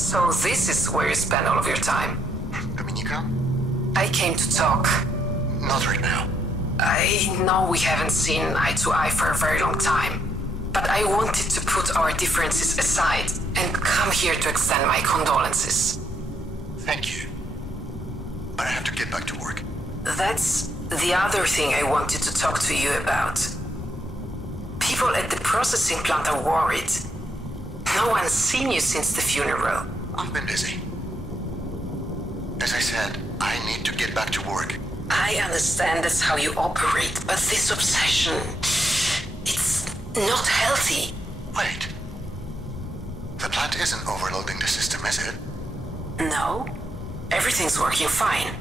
So this is where you spend all of your time? Dominica? I came to talk. Not right now. I know we haven't seen eye to eye for a very long time, but I wanted to put our differences aside and come here to extend my condolences. Thank you. But I have to get back to work. That's the other thing I wanted to talk to you about. People at the processing plant are worried. No one's seen you since the funeral. I've been busy. As I said, I need to get back to work. I understand that's how you operate, but this obsession, it's not healthy. Wait. The plant isn't overloading the system, is it? No, everything's working fine.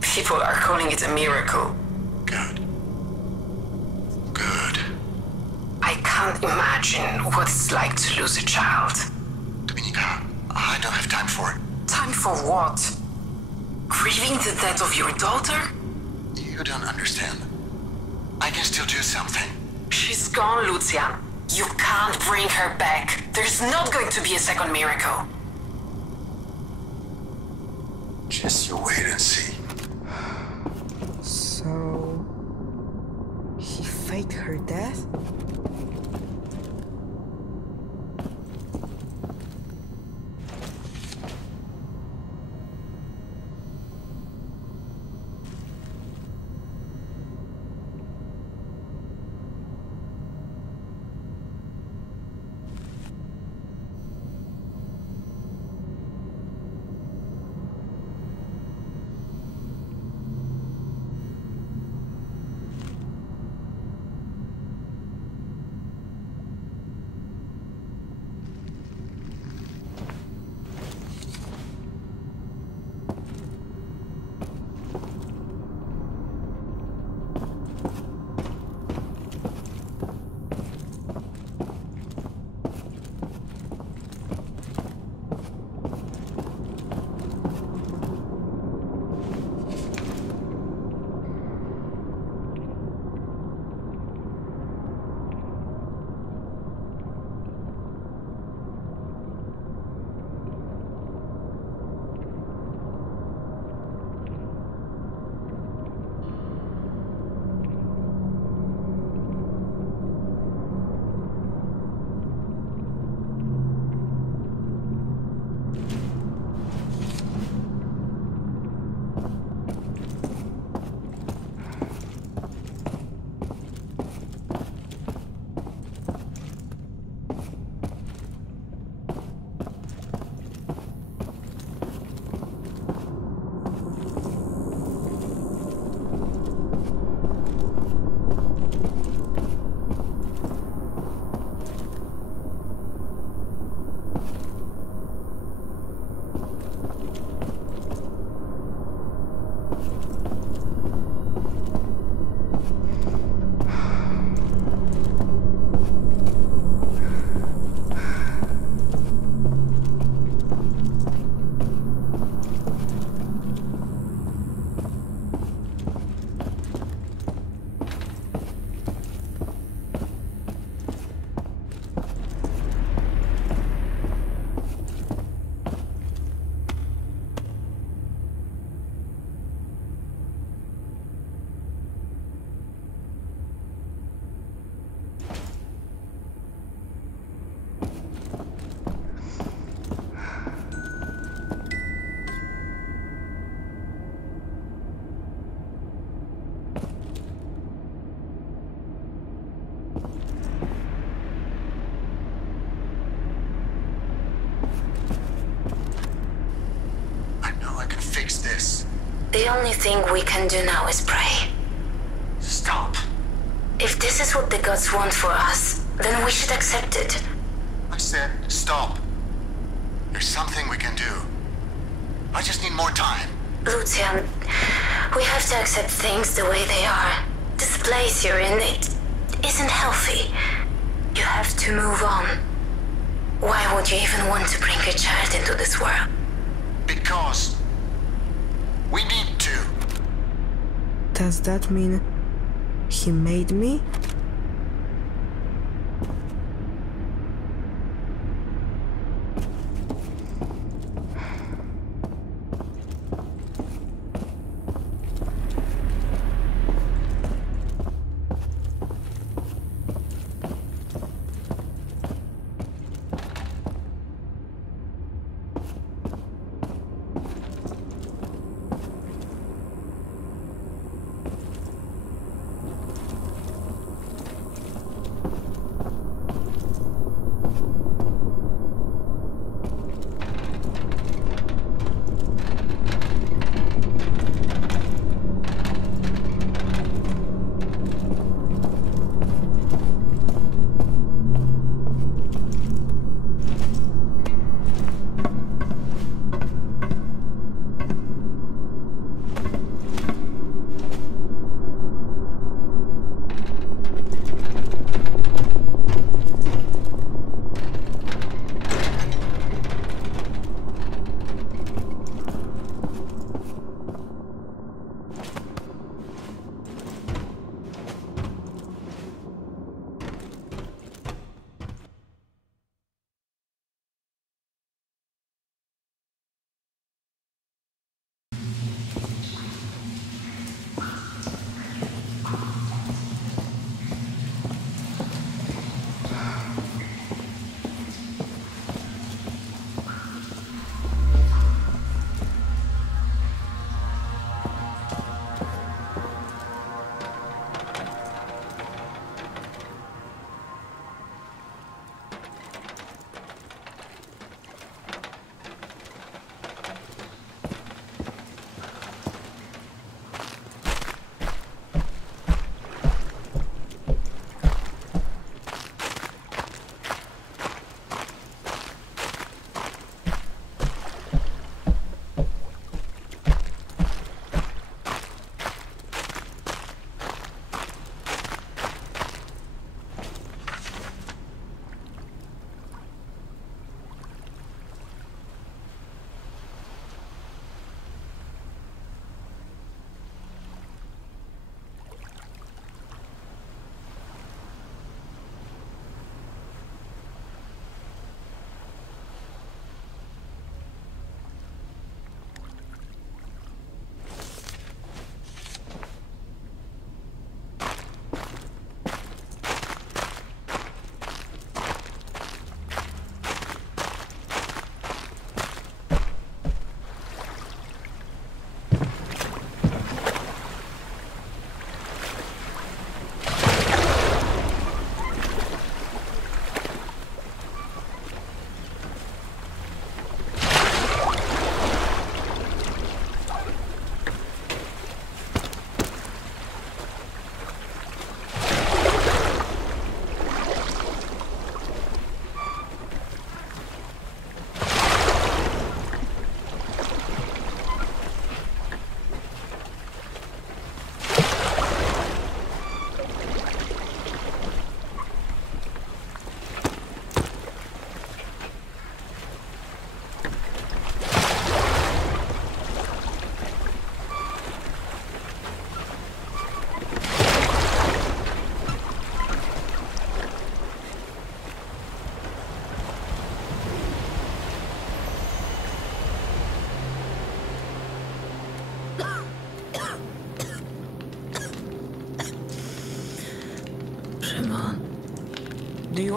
People are calling it a miracle. Good. Good. I can't imagine what it's like to lose a child. Dominica, I don't have time for it. Time for what? Grieving the death of your daughter? You don't understand. I can still do something. She's gone, Lucian. You can't bring her back. There's not going to be a second miracle. Just you wait and see. So... he faked her death? The only thing we can do now is pray. Stop. If this is what the gods want for us, then we should accept it. I said stop. There's something we can do. I just need more time. Lucian, we have to accept things the way they are. This place you're in, it isn't healthy. You have to move on. Why would you even want to bring a child into this world? Because we need to. Does that mean he made me?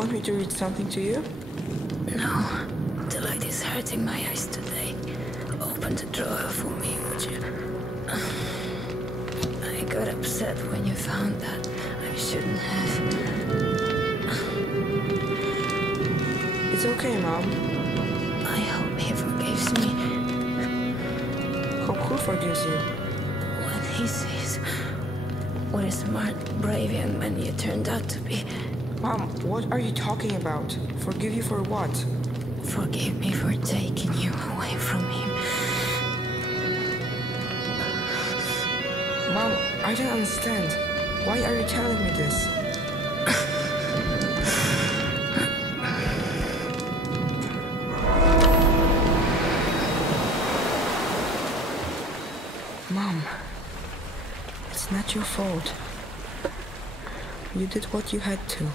want me to read something to you? No, the light is hurting my eyes today. Open the drawer for me, would you? I got upset when you found that. I shouldn't have. It's okay, Mom. I hope he forgives me Who forgives you? when he sees what a smart, brave young man you turned out to be. Mom, what are you talking about? Forgive you for what? Forgive me for taking you away from him. Mom, I don't understand. Why are you telling me this? Mom, it's not your fault. You did what you had to.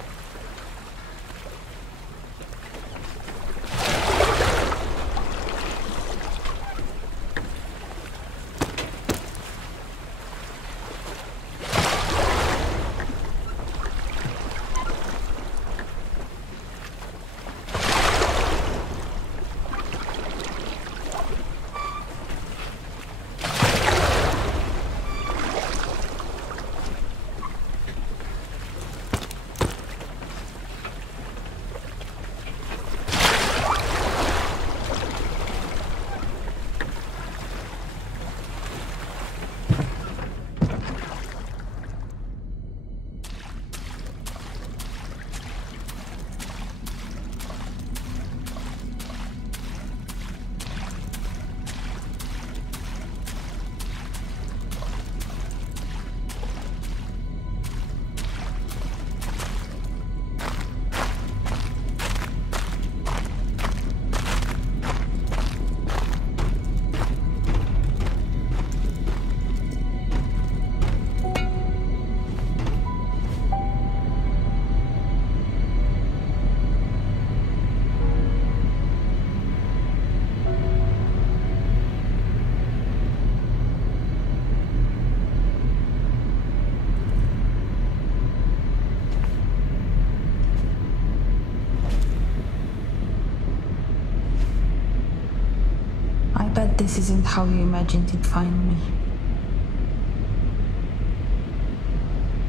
But this isn't how you imagined it'd find me.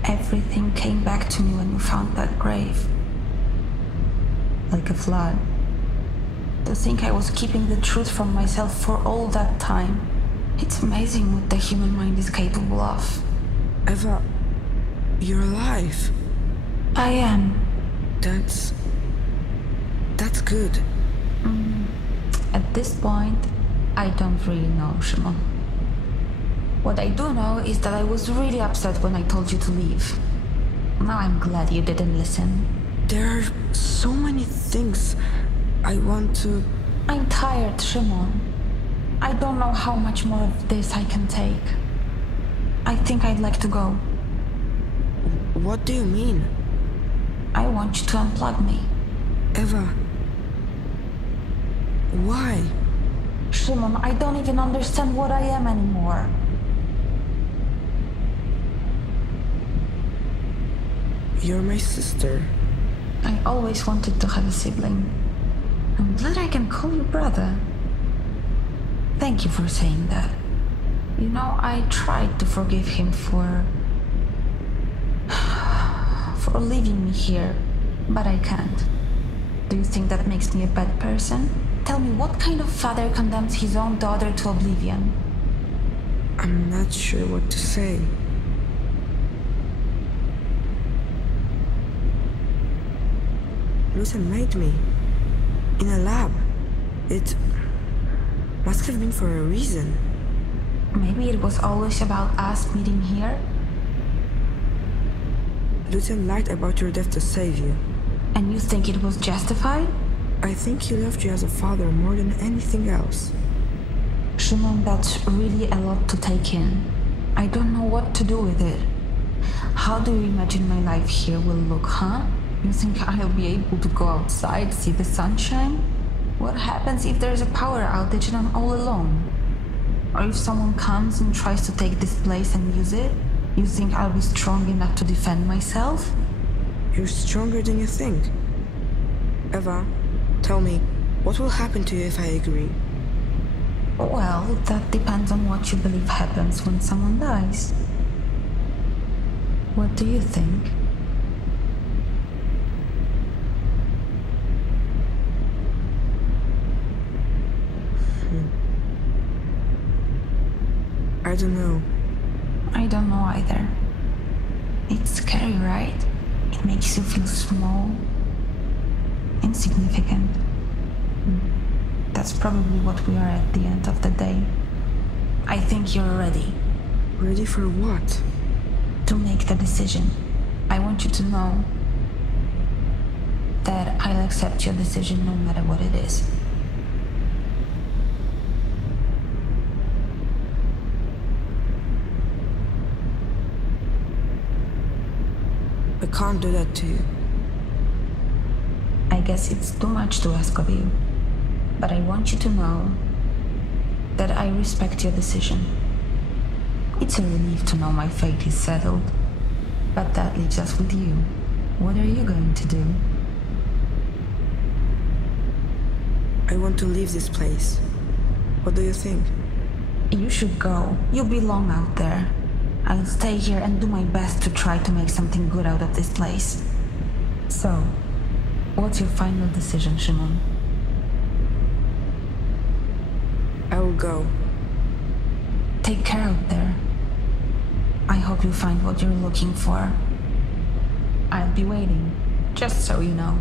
Everything came back to me when you found that grave. Like a flood. To think I was keeping the truth from myself for all that time. It's amazing what the human mind is capable of. Eva, you're alive. I am. That's good. At this point, I don't really know, Shimon. What I do know is that I was really upset when I told you to leave. Now I'm glad you didn't listen. There are so many things I want to... I'm tired, Shimon. I don't know how much more of this I can take. I think I'd like to go. What do you mean? I want you to unplug me. Eva... Why? Shimon, I don't even understand what I am anymore. You're my sister. I always wanted to have a sibling. I'm glad I can call you brother. Thank you for saying that. You know, I tried to forgive him for leaving me here, but I can't. Do you think that makes me a bad person? Tell me, what kind of father condemns his own daughter to oblivion? I'm not sure what to say. Lucian made me. In a lab. It must have been for a reason. Maybe it was always about us meeting here? Lucian lied about your death to save you. And you think it was justified? I think he loved you as a father more than anything else. Shimon, that's really a lot to take in. I don't know what to do with it. How do you imagine my life here will look, huh? You think I'll be able to go outside, see the sunshine? What happens if there's a power outage and I'm all alone? Or if someone comes and tries to take this place and use it? You think I'll be strong enough to defend myself? You're stronger than you think. Eva, tell me, what will happen to you if I agree? Well, that depends on what you believe happens when someone dies. What do you think? I don't know. I don't know either. It's scary, right? It makes you feel small, insignificant. That's probably what we are at the end of the day. I think you're ready Ready for what? to make the decision. I want you to know that I'll accept your decision no matter what it is. I can't do that to you. I guess it's too much to ask of you, but I want you to know that I respect your decision. It's a relief to know my fate is settled, but that leaves us with you. What are you going to do? I want to leave this place. What do you think? You should go. You belong out there. I'll stay here and do my best to try to make something good out of this place. So, what's your final decision, Shimon? I will go. Take care out there. I hope you find what you're looking for. I'll be waiting, just so you know.